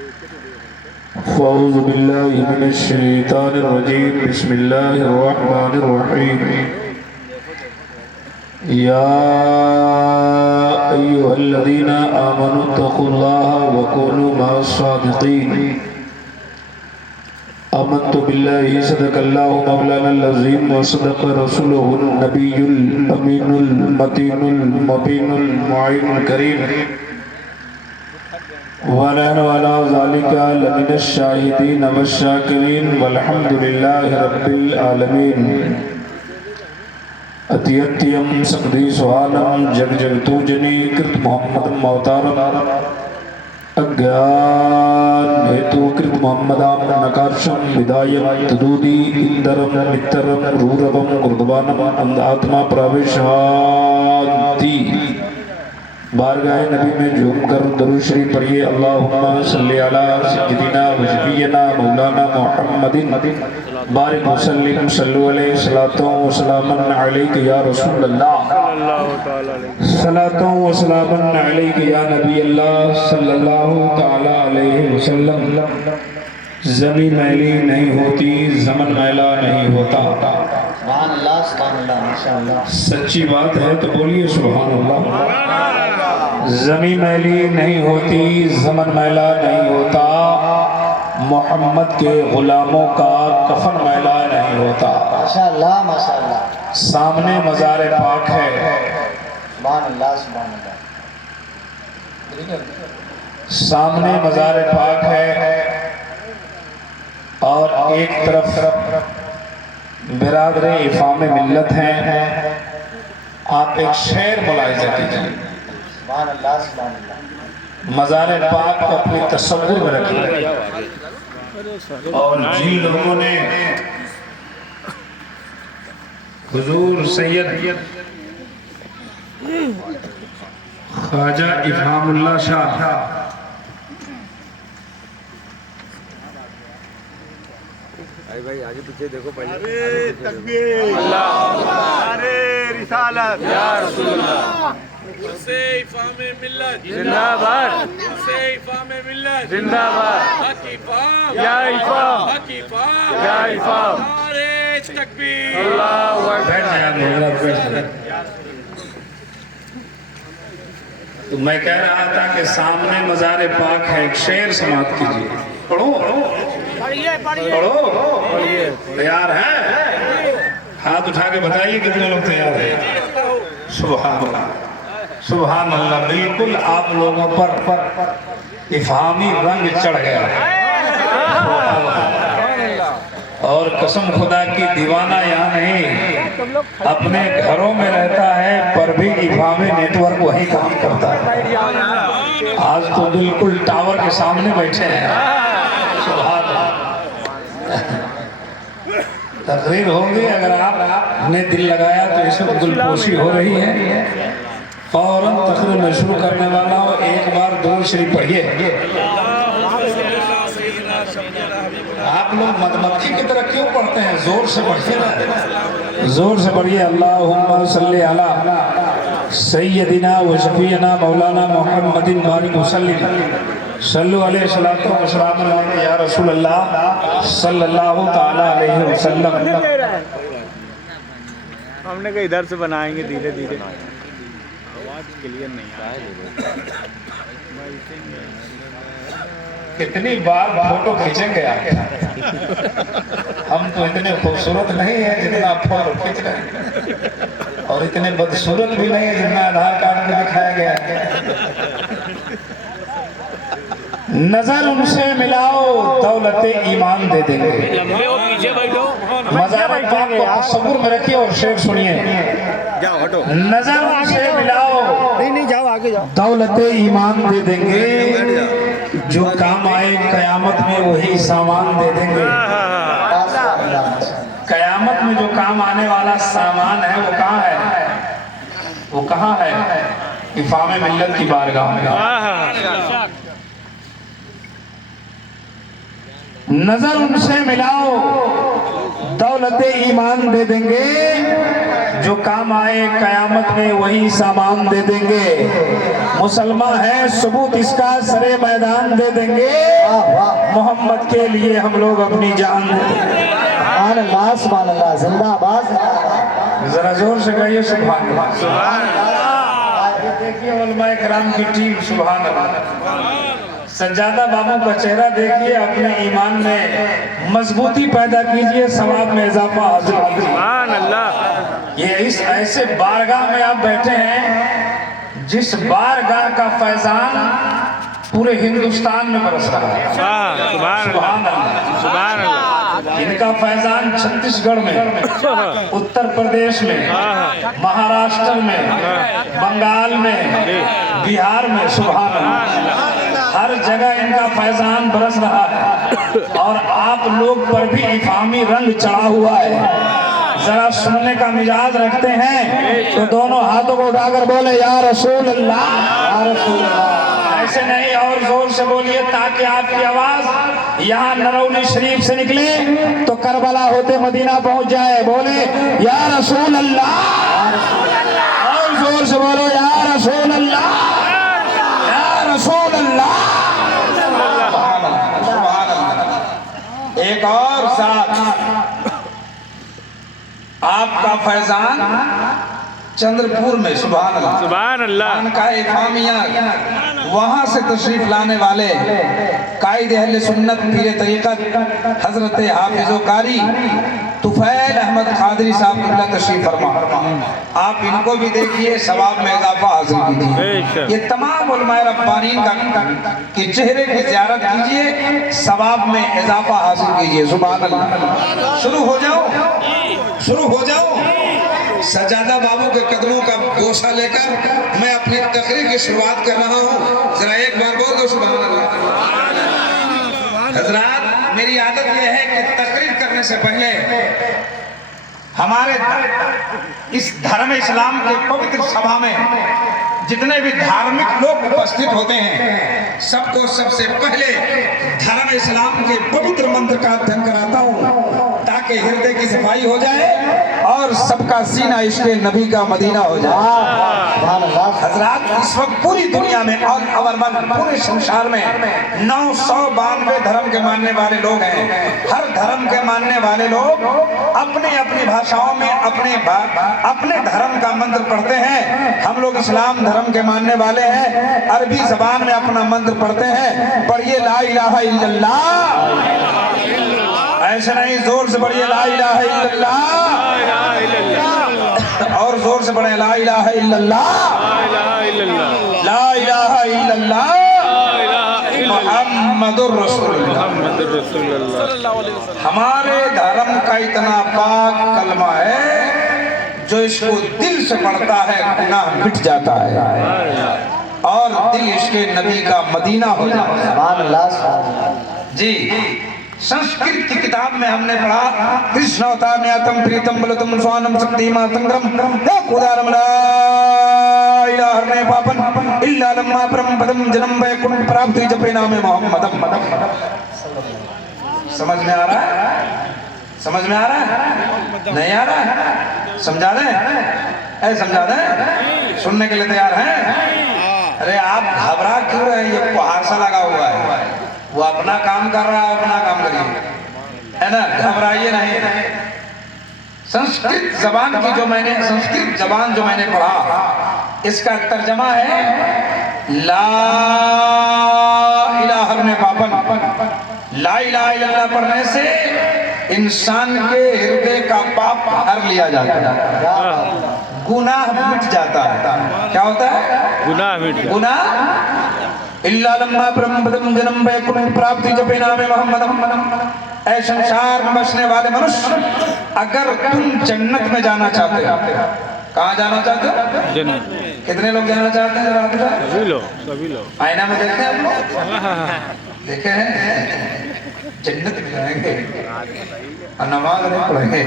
फ़अऊज़ु बिल्लाहि मिनश शैतानिर रजीम बिस्मिल्लाहिर रहमानिर रहीम या अय्युहल्लज़ीना आमनू तक़ुल्लाहा व कूनू मअस सादिक़ीन आमनतु बिल्लाहि सदक़ल्लाहु मौलानाल अज़ीम व सदक़ रसूलुहुन नबियुल अमीनुल मतीनुल मुबीनुल मुइनुल करीम व नहनु अला ज़ालिका लमिनश शाहिदीन वश्शाकिरीन वल्हम्दुलिल्लाहि रब्बिल आलमीन। अतियत्यम सक़दी सुहानम जग जगतूजनी कृत मोहम्मद मौतारम अज्ञान हेतु कृत मोहम्मदाम नकाशम विदायम तदूदी इंदरम नित्तरम रूरवम गुरुद्वानम अंधात्मा प्रवेशांति बारगाह नबी में झूम कर दरूद शरीफ पढ़िए। अल्लाहुम्मा सल्ली अला सय्यिदिना व शफीना मौलाना मुहम्मदिन बारिक वसल्लिम सल्लु अलैहि सलातो व सलामन अलैका या रसूल अल्लाह सलातो व सलामन अलैका या नबी अल्लाह सल्लल्लाहु तआला अलैहि वसल्लम। ज़मीन मैली नहीं होती, ज़मन मैला नहीं होता। सुभान अल्लाह माशाअल्लाह। सच्ची बात है तो बोलिए सुभान अल्लाह। ज़मीन मैली नहीं होती, ज़मन मैला नहीं होता। मोहम्मद के गुलामों का कफन मैला नहीं होता। माशाअल्लाह माशाअल्लाह। सामने मज़ार पाक है। सुभान अल्लाह सुभान अल्लाह। सामने मज़ार पाक है और एक तरफ बिरादरे इफ़ाम मिल्लत हैं। आप एक शेर मुलाहिज़ा कीजिए। सुभान अल्लाह सुभान अल्लाह। मज़ार पाक को अपने तसव्वुर में रखिए और जिन लोगों ने हुजूर सैयद ख्वाजा इफ़हामुल्लाह शाह भाई आगे पीछे देखो पहले। अरे तकबीर अल्लाह, अरे रिसालत या रसूलुल्लाह। से इफ़ाम मिल्लत जिंदाबाद, से इफ़ाम मिल्लत जिंदाबाद। हक इफ़ाम या इफ़ाम, हक इफ़ाम या इफ़ाम। नारे तकबीर। अल्लाहु अकबर। तो मैं कह रहा था कि सामने मज़ार पाक है, एक शेर समाप्त कीजिए। पढ़ो पढ़ो। तैयार हैं? हाथ उठा के बताइए कितने लोग तैयार हैं। सुभान अल्लाह सुभान अल्लाह। बिल्कुल आप लोगों पर इफ़हामी रंग चढ़ गया है। और कसम खुदा की दीवाना यहाँ नहीं, अपने घरों में रहता है पर भी इफ़हामी नेटवर्क वही काम करता है। आज तो बिल्कुल टावर के सामने बैठे हैं। तकरीर होगी, अगर आपने दिल लगाया तो इसमें गुलपोशी हो रही है। फौरन तकरीर में शुरू करने वाला हूँ। एक बार दुरूद शरीफ पढ़िए। आप लोग मधुमक्खी की तरह क्यों पढ़ते हैं? जोर से पढ़िए ना, जोर से पढ़िए। अल्लाहुम्मा सल्ली अला सय्यदिना व शफीना मौलाना मुहम्मदिन बारिक वसल्लिम सल्लु अलैहि सलातो व सलाम अलैका या रसूल अल्लाह सल्लल्लाहु तआला अलैहि वसल्लम। हमने कहा इधर से बनाएंगे धीरे धीरे। आवाज क्लियर नहीं आ रही। कितनी बार फोटो खींचेंगे आप? हम तो इतने खूबसूरत नहीं है जितना फोटो खींच रहे हैं, और इतने बदसूरत भी नहीं है जितना आधार कार्ड में दिखाया गया है। नजर उनसे मिलाओ दौलत ईमान दे देंगे। मज़ार पाक को तसव्वुर में रखिए और शेर सुनिए। नजर उनसे मिलाओ, नहीं जाओ आगे जाओ। दौलत ईमान दे देंगे, जो काम आए कयामत में वही सामान दे देंगे। कयामत में जो काम आने वाला सामान है वो कहाँ है? वो कहाँ है? इफ़ाम मिल्लत की बारगाह में। नजर उनसे मिलाओ दौलत ईमान दे देंगे, जो काम आए कयामत में वही सामान दे देंगे। मुसलमान है, सबूत इसका सरे मैदान दे देंगे, मोहम्मद के लिए हम लोग अपनी जान दे देंगे। सुभान अल्लाह, जिंदाबाद। जरा जोर से कहिए सुभान अल्लाह। देखिए उलमाए किराम की टीम, सुभान अल्लाह। सज्जादा बाबू का चेहरा देखिए, अपने ईमान में मजबूती पैदा कीजिए, सवाब में इजाफा हासिल कीजिए। सुभान अल्लाह। ये इस ऐसे बारगाह में आप बैठे हैं जिस बारगाह का फैजान पूरे हिंदुस्तान में बरस रहा है। सुभान अल्लाह, सुभान अल्लाह। इनका फैजान छत्तीसगढ़ में, उत्तर प्रदेश में, महाराष्ट्र में, बंगाल में, बिहार में, सुभान अल्लाह, हर जगह इनका फैजान बरस रहा है। और आप लोग पर भी इफामी रंग चढ़ा हुआ है। जरा सुनने का मिजाज रखते हैं तो दोनों हाथों को उठाकर बोले या रसूल अल्लाह, या रसूल अल्लाह। ऐसे नहीं, और जोर से बोलिए ताकि आपकी आवाज यहाँ नरौली शरीफ से निकले तो करबला होते मदीना पहुंच जाए। बोले या रसूल अल्लाह, और जोर से बोलो या रसूल अल्लाह, या रसूल अल्लाह। एक और साथ आपका फैजान चंद्रपुर में, सुभान अल्लाह, सुभान अल्लाह। का इमामिया, वहां से तशरीफ लाने वाले कायदे अहले सुन्नत पीर तरीक़त हजरत हाफिज़ो कारी तुफैल अहमद कादरी साहब किबला तशरीफ फरमा। आप इनको भी देखिए, सवाब में इजाफा हासिल कीजिए। ये तमाम उलमाए रब्बानीन के चेहरे की ज़ियारत कीजिए, सवाब में इजाफा हासिल कीजिए। सुभान अल्लाह। शुरू हो जाओ, शुरू हो जाओ। सज्जादा बाबू के कदमों का बोसा लेकर मैं अपनी तकरीर की शुरुआत कर रहा हूँ। जरा एक बार बोल दो सुभान अल्लाह। हजरात, मेरी आदत यह है कि तकरीर करने से पहले हमारे इस धर्म इस्लाम के पवित्र सभा में जितने भी धार्मिक लोग उपस्थित होते हैं, सबको सबसे पहले धर्म इस्लाम के पवित्र मंत्र का अध्ययन कराता हूँ ताकि हृदय की सफाई हो जाए और सबका सीना इश्क़े नबी का मदीना हो जाए। हजरात, इस वक्त पूरी दुनिया में और अवरमन पूरे संसार में 992 धर्म के मानने वाले लोग हैं। हर धर्म के मानने वाले लोग अपनी अपनी भाषाओं में अपने धर्म का मंत्र पढ़ते हैं। हम लोग इस्लाम धर्म के मानने वाले हैं, अरबी जबान में अपना मंत्र पढ़ते हैं। पढ़िए ला इलाहा इल्लल्लाह। ऐसे नहीं, जोर से पढ़िए ला इलाहा इल्लल्लाह, और जोर से पढ़े ला इलाहा इल्लल्लाह, ला इलाहा इल्लल्लाह मुहम्मदुर रसूलुल्लाह। हमारे धर्म का इतना पाक कलमा है जो इसको दिल से पढ़ता है गुनाह मिट जाता है और दिल इसके नबी का मदीना हो जाता है। जी, संस्कृत की किताब में हमने पढ़ा कृष्णवतारण्यातम प्रीतम बलतम स्वानम शक्तिमा संग्रम उदारम ला इलाहा हरने पापन इल्ला लम्मा परम पदम जन्म वैकुंठ प्राप्ति जपे नामे मोहम्मदम। समझ में आ रहा है? समझ में आ रहा है? नहीं आ रहा है? समझा दें? ऐ समझा दें? सुनने के लिए तैयार हैं? अरे आप घबरा क्यों रहे हैं? ये कुहासा लगा हुआ है, वो अपना काम कर रहा है, अपना काम करिए, है ना, घबराइए नहीं। संस्कृत जबान जो मैंने पढ़ा, इसका तर्जमा है ला इलाहा इल्लल्लाह पापन। ला इलाहा इल्लल्लाह पढ़ने से इंसान के हृदय का पाप हर लिया जाता है, गुनाह मिट जाता है। क्या होता है? गुनाह मिट, गुनाह इल्ला लम्मा ब्रह्मपदम जन्म वैकुंठ प्राप्ति जपे नामे मोहम्मदम। ऐ संसार में बसने वाले मनुष्य, अगर तुम जन्नत में जाना चाहते हो, कहाँ जाना चाहते हो? जन्नत। कितने लोग जाना चाहते हैं? सभी लोग। आईना में देखते हैं आप लोग? देखे हैं? जन्नत में जाएंगे और नमाज नहीं पढ़ेंगे।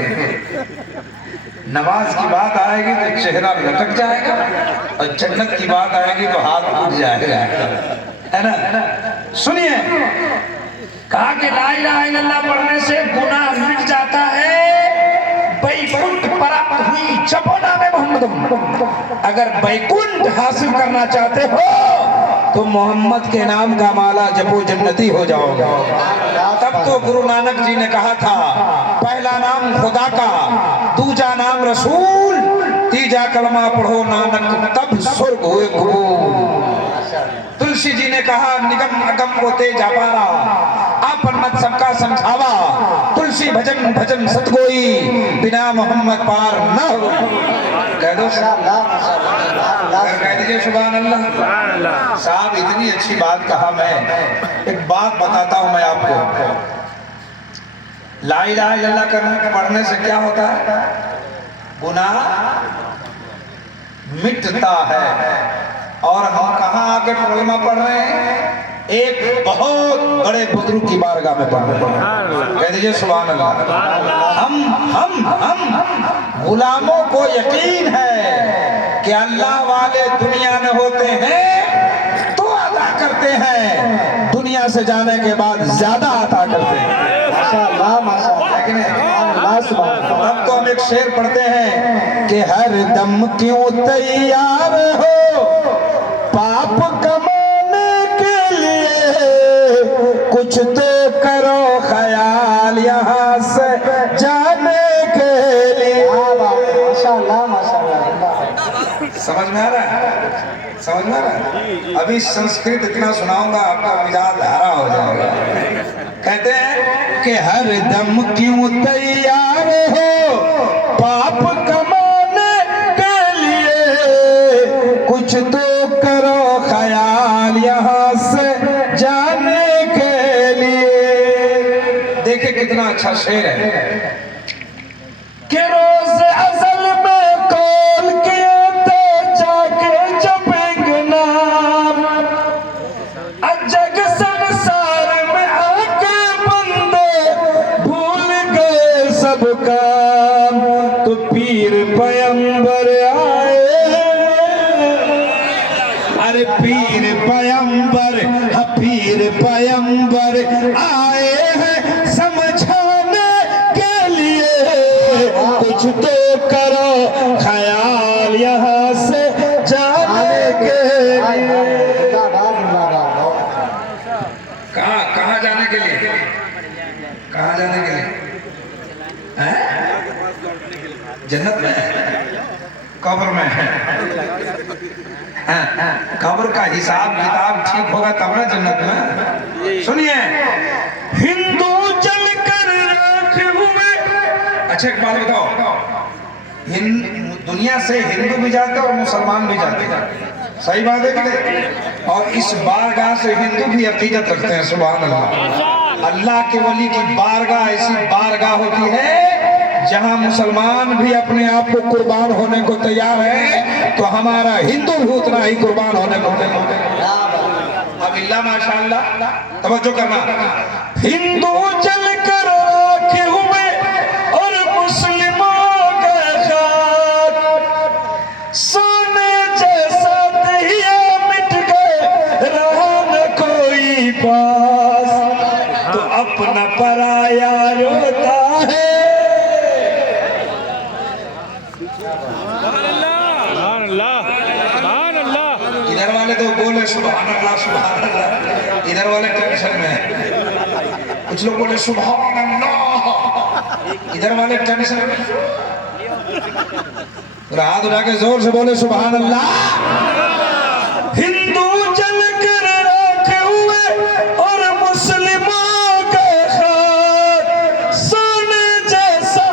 नमाज की बात आएगी तो चेहरा लटक जाएगा और जन्नत की बात आएगी तो हाथ उठ जाएगा, है ना? सुनिए, कहा कि ला इलाहा इल्लल्लाह पढ़ने से गुनाह मिट जाता है, बैकुंठ प्राप्त हुई जपो नामे मोहम्मद। अगर बैकुंठ हासिल करना चाहते हो तो मोहम्मद के नाम का माला जपो, जन्नती हो जाओगे। तब तो गुरु नानक जी ने कहा था पहला नाम खुदा का, दूजा नाम रसूल, तीजा कलमा पढ़ो नानक तब स्वर्ग हुए कबूल। तुलसी जी ने कहा निगम अगम को तेज अपारा, आपन मत सबका समझावा, तुलसी भजन भजन सतगोई, बिना मोहम्मद पार न हो। कह दो कह दीजिए सुभान अल्लाह। साहब इतनी अच्छी बात कहा। मैं एक बात बताता हूं मैं आपको। ला इलाहा इल्लल्लाह पढ़ने से क्या होता है? गुनाह मिटता है। और हम कहाँ आके कलमा पढ़ रहे हैं? एक बहुत बड़े बुजुर्ग की बारगाह में पढ़ रहे हैं। कह दीजिए सुभान अल्लाह। हम गुलामों को यकीन है कि अल्लाह वाले दुनिया में होते हैं तो अदा करते हैं, दुनिया से जाने के बाद ज्यादा अदा करते हैं। माशाअल्लाह माशाअल्लाह। तब तो हम एक शेर पढ़ते हैं कि हर दम क्यों तैयार हो पाप कमाने के लिए, कुछ तो करो ख्याल यहाँ से जाने के लिए। माशाअल्लाह माशाअल्लाह। समझ में आ रहा है? समझ में आ रहा है? अभी संस्कृत इतना सुनाऊंगा आपका मिजाज धारा हो जाएगा। कहते हैं कि हर दम क्यों तैयार हो पाप कमाने के लिए, कुछ तो करो ख्याल यहाँ से जाने के लिए। देखिए कितना अच्छा शेर है कि रोज असल में कौल किए थे जाके जपेंगे नाम, जग संसार में आके बंदे भूल गए सब काम, तो पीर पैगंबर आए। अरे पीर पैगंबर, पीर पैगंबर आए हैं समझाने के लिए, कुछ तो करो ख्याल यहाँ से जाने के लिए। कहाँ जाने के लिए? कहाँ जाने के लिए? जन्नत में, कब्र में है। कब्र का हिसाब किताब ठीक होगा तब ना जन्नत में। सुनिए, हिंदू जल कर राख हुए। अच्छा एक बात बताओ, दुनिया से हिंदू भी जाते और मुसलमान भी जाते, सही बात है कि नहीं? और इस बारगाह से हिंदू भी अकीदत रखते हैं। सुभान अल्लाह। अल्लाह के वली की बारगाह ऐसी बारगाह होती है जहां मुसलमान भी अपने आप को कुर्बान होने को तैयार है, तो हमारा हिंदू भी उतना ही कुर्बान होने को तैयार है। अब इल्ला माशाअल्लाह, तवज्जो करना। हिंदू जल कर राखे हुए और मुस्लिमों के खाक, सोने जैसा दहिया मिट गए रहा न कोई पास, तो अपना पराया रोता है। इधर वाले तो बोले सुभान अल्लाह सुभान अल्लाह, इधर वाले टेंशन में। कुछ लोग बोले सुभान अल्लाह, इधर वाले टेंशन में। हाथ उठा के जोर से बोले सुभान अल्लाह। हिंदू जल कर राखे हुए और मुस्लिमों के खाक, सोने जैसा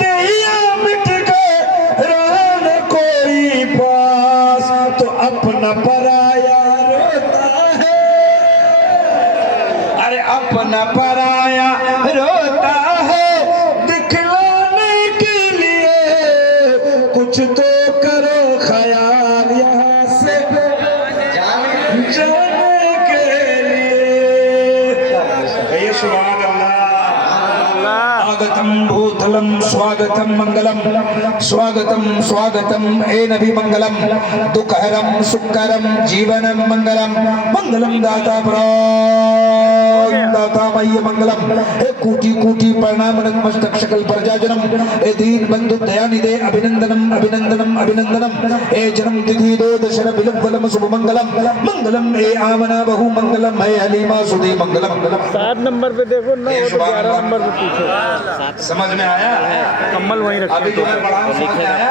दहिया मिट गए रहा न कोई पास, तो अपना पराया रोता है। अरे अपना पराया रोता है, दिखलाने के लिए कुछ तो करो ख्याल यहाँ से जाने के लिए। कहिए सुभान अल्लाह। स्वागतम भूतलम स्वागतम मंगलम, स्वागतम स्वागतम ए नबी मंगलम, दुःखहरम सुखकरम जीवनम मंगलम, मंगलम दाता प्राण दाता नामय्य मंगलम हे कोटि कोटि प्रणाम नतमस्तक सकल प्रजाजनम हे दीन बंधु दयानिधे अभिनंदनम अभिनंदनम अभिनंदनम हे जन्म तिथि दो दशरथ विलंबलम शुभ मंगलम मंगलम हे आमना बहु मंगलम हे हलीमा सुधी मंगलम 7 नंबर पे देखो ना, वो तो 11 नंबर पे पीछे। समझ में आया? कम्बल वहीं रखे अभी तो जो मैं पढ़ा हूं समझ में आया?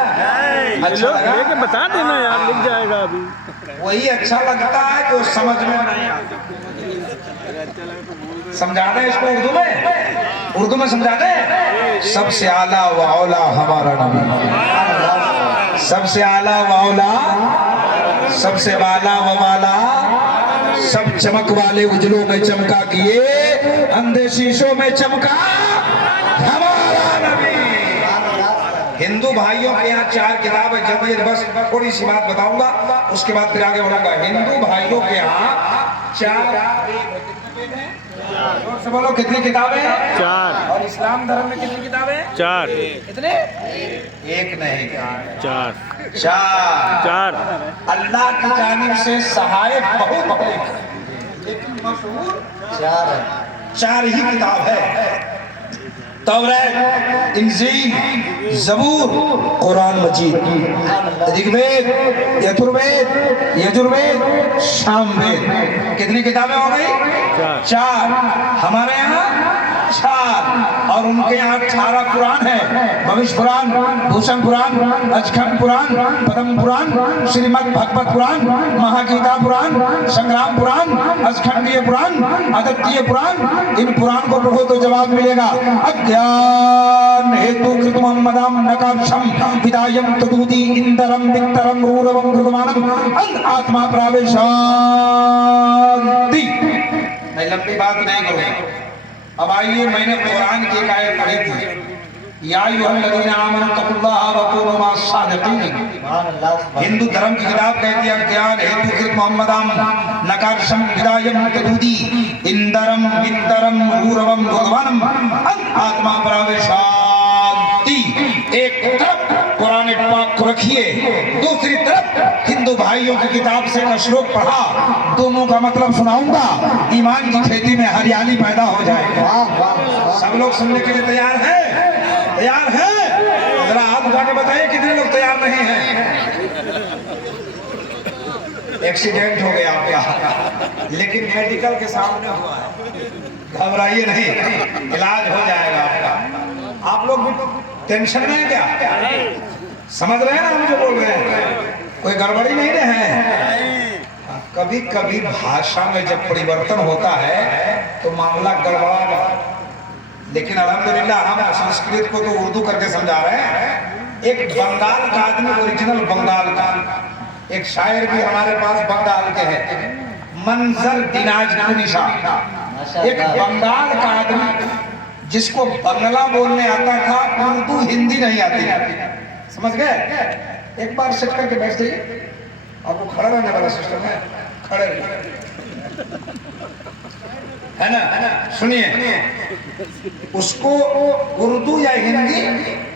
अच्छा लगा? लेके बता देना यार, लिख जाएगा अभी। वही अच्छा लगता है जो समझ में नहीं आता। समझा दे इसको उर्दू में, उर्दू में समझा दे। सबसे आला व औला हमारा नबी, सबसे आला व औला, सबसे वाला व वाला, सब चमक वाले उजलों में चमका किए, अंधे शीशों में चमका हमारा नबी। हिंदू भाइयों के यहाँ 4 किताब है, जल्दी बस थोड़ी सी बात बताऊंगा, उसके बाद फिर आगे बढ़ूंगा। हिंदू भाइयों के यहाँ 4 से बोलो कितनी किताबें? 4। और इस्लाम धर्म में कितनी किताबें? 4। कितने? एक नहीं, 4। 4। अल्लाह की जानिब से सहायक बहुत है, लेकिन मशहूर 4 ही किताब है। तौरात, इंजील, ज़बूर, कुरान मजीद, ऋग्वेद, यजुर्वेद, यजुर्वेद, सामवेद। कितनी किताबें हो गई? 4। हमारे यहाँ 4 और उनके यहाँ 18 पुराण है। भविष्य पुराण, भूषण पुराण, अचखंड पुराण, पद्म पुराण, श्रीमद् भगवत पुराण, महागीता पुराण, संग्राम पुराण, अचखंडीय पुराण, अद्वितीय पुराण। इन पुराण को पढ़ो तो जवाब मिलेगा। अज्ञान हेतु कृतमं मदं नकाक्षम विदायं तदूति इंदरम विक्तरम रूरवं कृतमानम आत्मा प्रावेशान्ति। मैं लंबी बात नहीं करूंगा। अब आइए, मैंने कुरान की एक आयत पढ़ी थी, या अय्युहल्लज़ीना आमनू तक़ुल्लाह व कूनू मअस-सादिक़ीन। हिंदू धर्म की किताब कहती है ज्ञान हेतु कृत मोहम्मदम नकारशम विदायम तदूदी इंदरम वित्तरम रूरवम भगवानम आत्मा प्रवेशान्ति। एक तरफ कुरान पाक को रखिए, दूसरी तरफ हिंदू भाइयों की किताब से एक श्लोक पढ़ा, दोनों का मतलब सुनाऊंगा। ईमान की खेती में हरियाली पैदा हो जाएगी। सब लोग सुनने के लिए तैयार हैं? तैयार हैं? जरा हाथ उठा के बताइए कितने लोग तैयार नहीं हैं? एक्सीडेंट हो गया आपका, लेकिन मेडिकल के सामने हुआ है, घबराइए नहीं, इलाज हो जाएगा आपका। आप लोग भी टेंशन में हैं क्या? समझ रहे हैं ना हम जो बोल रहे हैं? कोई गड़बड़ी नहीं रहे हैं? कभी कभी भाषा में जब परिवर्तन होता है तो मामला गड़बड़ा जाता है, लेकिन अल्हम्दुलिल्लाह हम संस्कृत को तो उर्दू करके समझा रहे हैं। एक बंगाल का आदमी, ओरिजिनल बंगाल का एक शायर भी हमारे पास बंगाल के हैं, मंजर दिनाज निशा। एक बंगाल का आदमी जिसको बंगला बोलने आता था, उर्दू हिंदी नहीं आती, समझ गए? एक बार सेट करके बैठ जाइए, आपको खड़ा रहने वाला सिस्टम है, खड़े है ना? सुनिए, उसको उर्दू या हिंदी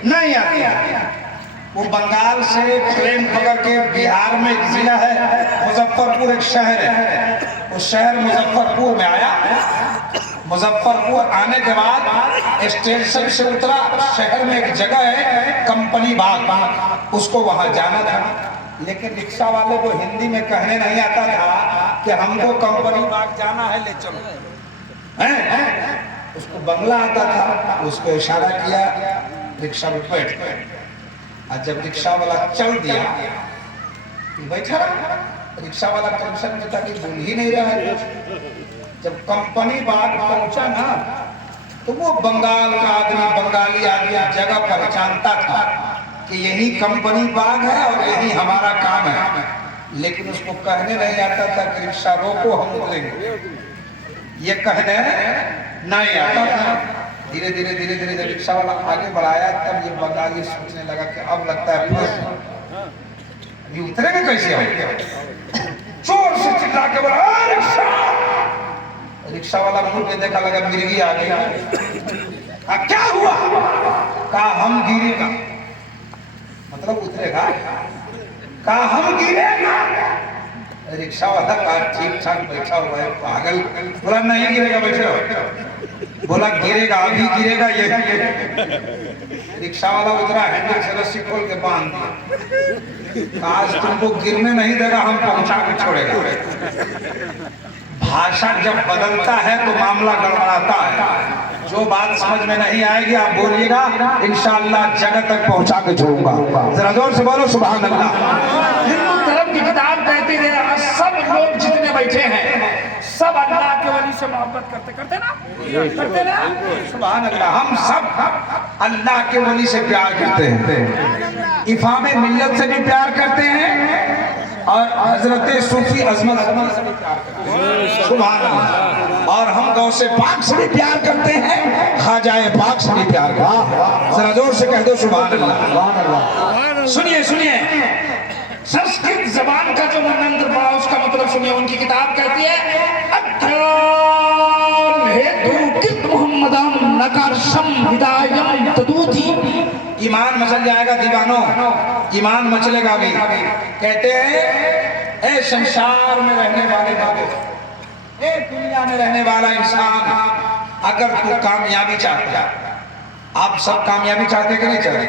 नहीं आती है। वो बंगाल से ट्रेन पकड़ के बिहार में एक जिला है मुजफ्फरपुर, एक शहर है, उस शहर मुजफ्फरपुर में आया। मुजफ्फरपुर आने के बाद स्टेशन से उतरा, शहर में एक जगह है कंपनी बाग, उसको वहां जाना था, लेकिन रिक्शा वाले को हिंदी में कहने नहीं आता था कि हमको कंपनी बाग जाना है, ले चलो। उसको बंगला आता था, उसको इशारा किया, रिक्शा में बैठ गए। और जब रिक्शा वाला चल दिया, बैठा रिक्शा वाला टेंशन में था कि बोल ही नहीं रहा है। जब कंपनी बाग पहुंचा ना, तो वो बंगाल का आदमी, बंगाली आदमी जगह पहचानता था कि यही कंपनी बाग है और यही हमारा काम है, लेकिन उसको कहने नहीं आता था कि रिक्शा रोको हम उतरेंगे, ये कहने नहीं आता था। धीरे धीरे धीरे धीरे जब रिक्शा वाला आगे बढ़ाया, तब ये बंगाली सोचने लगा कि अब लगता है ये उतरेंगे कैसे हम? जोर से चिल्ला के बोला रिक्शा। रिक्शा वाला मुड़ के देखा, लगा मिर्गी आ गई। क्या हुआ? कहा हम गिरेगा, मतलब उतरेगा। कहा हम गिरेगा। रिक्शा वाला कहा ठीक ठाक बैठा हुआ है, पागल। बोला नहीं गिरेगा, बैठे रहो। बोला गिरेगा, अभी गिरेगा यही। रिक्शा वाला उतरा, हैंडल से रस्सी खोल के बांध दिया। आज तुमको गिरने नहीं देगा, हम पहुंचा के छोड़ेगा। भाषा जब बदलता है तो मामला गड़बड़ाता है। जो बात समझ में नहीं आएगी आप बोलिएगा, इंशाअल्लाह जगह तक पहुंचा के छोड़ूंगा। जरा जोर से बोलो सुभान अल्लाह। हिंदू धर्म की किताब कहती है सब लोग जितने बैठे हैं सब अल्लाह के वली से मोहब्बत करते ना सुभान अल्लाह। हम सब अल्लाह के वली से प्यार करते हैं, इमाम मिल्लत से भी प्यार करते हैं और हजरत सूफी अजमत से भी प्यार करते हैं। सुभान अल्लाह। और हम गौसे पाक से भी प्यार करते हैं, खाजाए पाक से भी प्यार करते हैं। जरा जोर से कह दो सुभान अल्लाह। सुनिए सुनिए, संस्कृत जबान का जो मंत्र पड़ा उसका मतलब सुनिए। उनकी किताब कहती है ईमान मचल जाएगा दीवानों, ईमान मचलेगा भी। कहते हैं ए संसार में रहने वाले लोगों, ए दुनिया में रहने वाला इंसान, अगर तू कामयाबी चाहता है, आप सब कामयाबी चाहते कि नहीं चाहते?